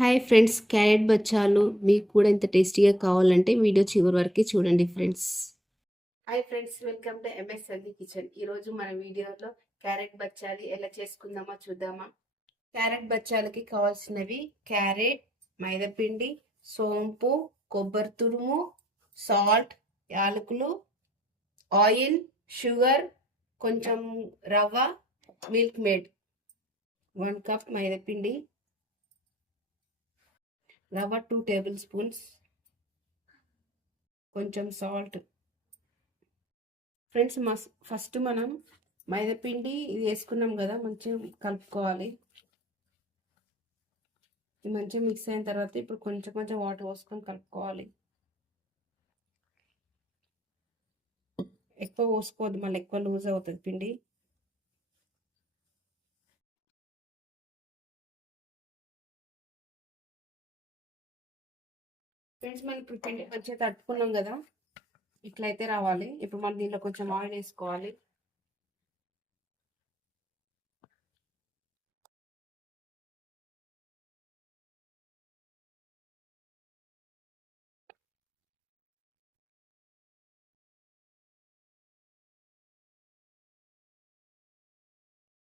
Hi friends, carrot బచ్చాలు మీకు కూడా ఇంత టేస్టీగా కావాలంటే వీడియో చివరి వరకు చూడండి friends. Hi friends, welcome to MS సంధి కిచెన్. ఈరోజు మన వీడియోలో క్యారెట్ బచ్చాలు ఎలా చేసుకుందామో చూద్దామా. క్యారెట్ బచ్చాలకి కావాల్సినవి క్యారెట్, మైదాపిండి, సోంపు, కొబ్బరి తురుము, సాల్ట్, యాలకులు, ఆయిల్, షుగర్, కొంచెం రవ్వ, మిల్క్ మేడ్, 1 కప్ మైదాపిండి, రవ్వ 2 టేబుల్ స్పూన్స్, కొంచెం సాల్ట్. ఫ్రెండ్స్, ఫస్ట్ మనం మైదాపిండి ఇది వేసుకున్నాం కదా, మంచిగా కలుపుకోవాలి. ఇది మంచిగా మిక్స్ అయిన తర్వాత ఇప్పుడు కొంచెం కొంచెం వాటర్ పోసుకొని కలుపుకోవాలి. ఎక్కువ పోసుకోవద్దు, మళ్ళీ ఎక్కువ లూజ్ అవుతుంది పిండి. ఫ్రెండ్స్, మనం ఇప్పుడు పిండి మంచిగా తట్టుకున్నాం కదా, ఇట్లయితే రావాలి. ఇప్పుడు మనం దీంట్లో కొంచెం ఆయిల్ వేసుకోవాలి.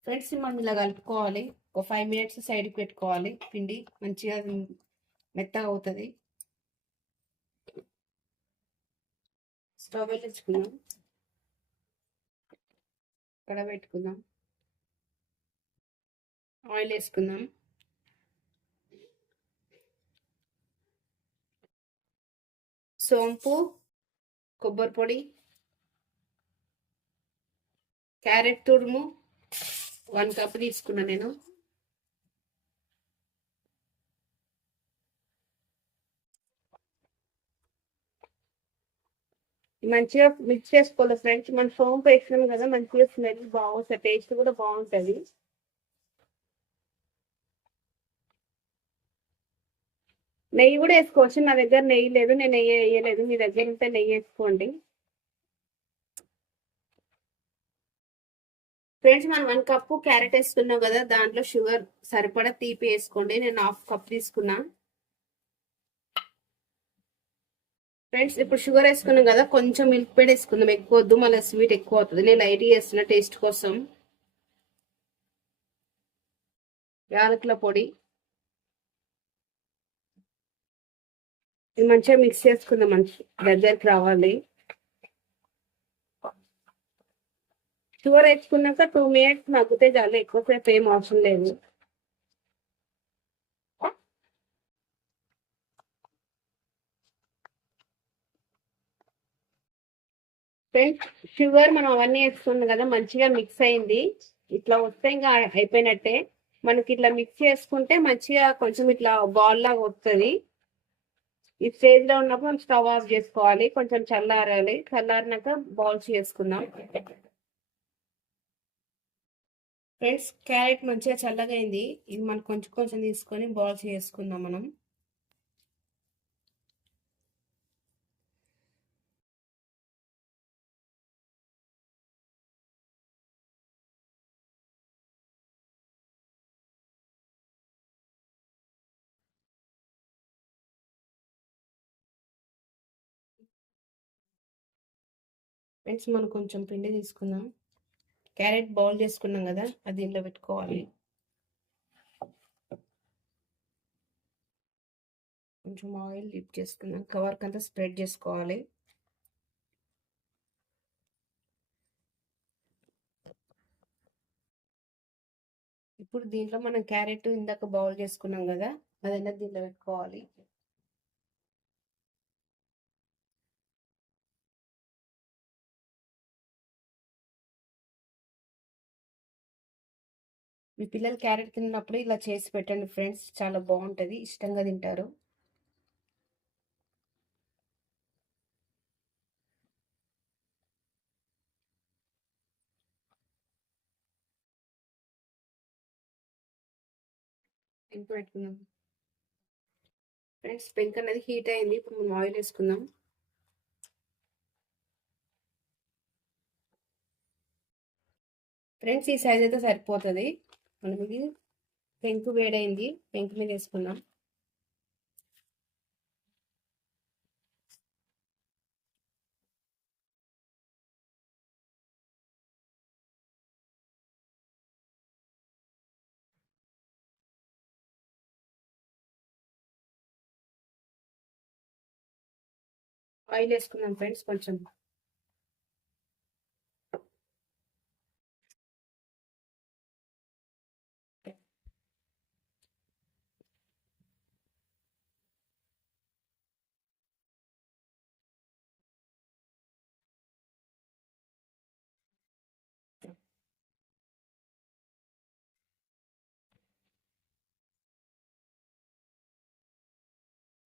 ఫ్రెండ్స్, మనం ఇలా కలుపుకోవాలి. ఒక 5 మినిట్స్ సైడ్కి పెట్టుకోవాలి. పిండి మంచిగా మెత్తగా అవుతుంది. స్టవ్ వెలిగించుకుందాం, కడాయి పెట్టుకుందాం, ఆయిల్ వేసుకుందాం. సోంపు, కొబ్బరి పొడి, క్యారెట్ తురుము 1 కప్ తీసుకున్నా నేను. మంచిగా మిక్స్ చేసుకోవాలి ఫ్రెండ్స్. మన సోంపు వేసినాం కదా, మంచిగా స్మెల్ బాగుంటుంది, టేస్ట్ కూడా బాగుంటుంది. నెయ్యి కూడా వేసుకోవచ్చు. నా దగ్గర నెయ్యి లేదు, నేను నెయ్యి వేయలేదు. మీ దగ్గర ఉంటే నెయ్యి వేసుకోండి. ఫ్రెండ్స్, మనం 1 కప్పు క్యారెట్ వేసుకున్నాం కదా, దాంట్లో షుగర్ సరిపడా తీపి వేసుకోండి. నేను 1/2 కప్ తీసుకున్నా. ఫ్రెండ్స్, ఇప్పుడు షుగర్ వేసుకున్నాం కదా, కొంచెం మిల్క్ పేడ్ వేసుకుందాం. ఎక్కువ వద్దు, మళ్ళీ స్వీట్ ఎక్కువ అవుతుంది. నేను లైట్గా వేస్తున్నా టేస్ట్ కోసం. యాలకుల పొడి. ఇది మంచిగా మిక్స్ చేసుకుందాం, మంచి దగ్గరికి రావాలి. షుగర్ వేసుకున్నాక 2 మినిట్స్ మగ్గితే చాలు, ఎక్కువసేపు ఏం అవసరం లేదు. ఫ్రెండ్స్, షుగర్ మనం అవన్నీ వేసుకున్నాం కదా, మంచిగా మిక్స్ అయింది. ఇట్లా వస్తే ఇంకా అయిపోయినట్టే. మనకి ఇట్లా మిక్స్ చేసుకుంటే మంచిగా కొంచెం ఇట్లా బాల్ లాగా వస్తుంది. ఈ స్టేజ్ లో ఉన్నప్పుడు స్టవ్ ఆఫ్ చేసుకోవాలి, కొంచెం చల్లారాలి. చల్లారినాక బాల్స్ చేసుకుందాం. ఫ్రెండ్స్, క్యారెట్ మంచిగా చల్లగా అయింది. ఇది మనం కొంచెం కొంచెం తీసుకొని బాల్స్ చేసుకుందాం మనం. ఫ్రెండ్స్, మనం కొంచెం పిండి తీసుకుందాం. క్యారెట్ బౌల్ చేసుకున్నాం కదా, అది దీంట్లో పెట్టుకోవాలి. కొంచెం ఆయిల్ డిప్ చేసుకుందాం, కవర్కి అంతా స్ప్రెడ్ చేసుకోవాలి. ఇప్పుడు దీంట్లో మనం క్యారెట్ ఇందాక బౌల్ చేసుకున్నాం కదా, అదన్నా దీంట్లో పెట్టుకోవాలి. మీ పిల్లలు క్యారెట్ తిన్నప్పుడు ఇలా చేసి పెట్టండి ఫ్రెండ్స్, చాలా బాగుంటుంది, ఇష్టంగా తింటారు. పెంకు పెట్టుకుందాం. ఫ్రెండ్స్, పెంక్ అనేది హీట్ అయింది. ఇప్పుడు మనం ఆయిల్ వేసుకుందాం. ఫ్రెండ్స్, ఈ సైజ్ అయితే సరిపోతుంది. మనం ఇది పెంకు వేడైంది, పెంకు మీద వేసుకుందాం. ఆయిల్ వేసుకుందాం ఫ్రెండ్స్ కొంచెం.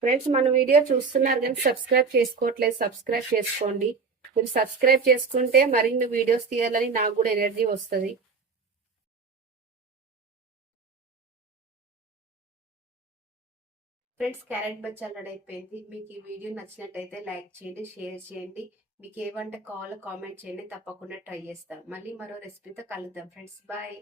ఫ్రెండ్స్ మన వీడియో చూస్తున్నారు కానీ సబ్స్క్రైబ్ చేసుకోవట్లేదు, సబ్స్క్రైబ్ చేసుకోండి. మీరు సబ్స్క్రైబ్ చేసుకుంటే మరిన్ని వీడియోస్ తీయాలని నాకు కూడా ఎనర్జీ వస్తుంది. ఫ్రెండ్స్ క్యారెట్ బచ్చాలు రెడీ అయిపోయింది. మీకు ఈ వీడియో నచ్చినట్టయితే లైక్ చేయండి, షేర్ చేయండి. మీకు ఏ వంట కావాలో కామెంట్ చేయండి, తప్పకుండా ట్రై చేస్తాం. మళ్ళీ మరో రెసిపీతో కలుద్దాం ఫ్రెండ్స్. బాయ్.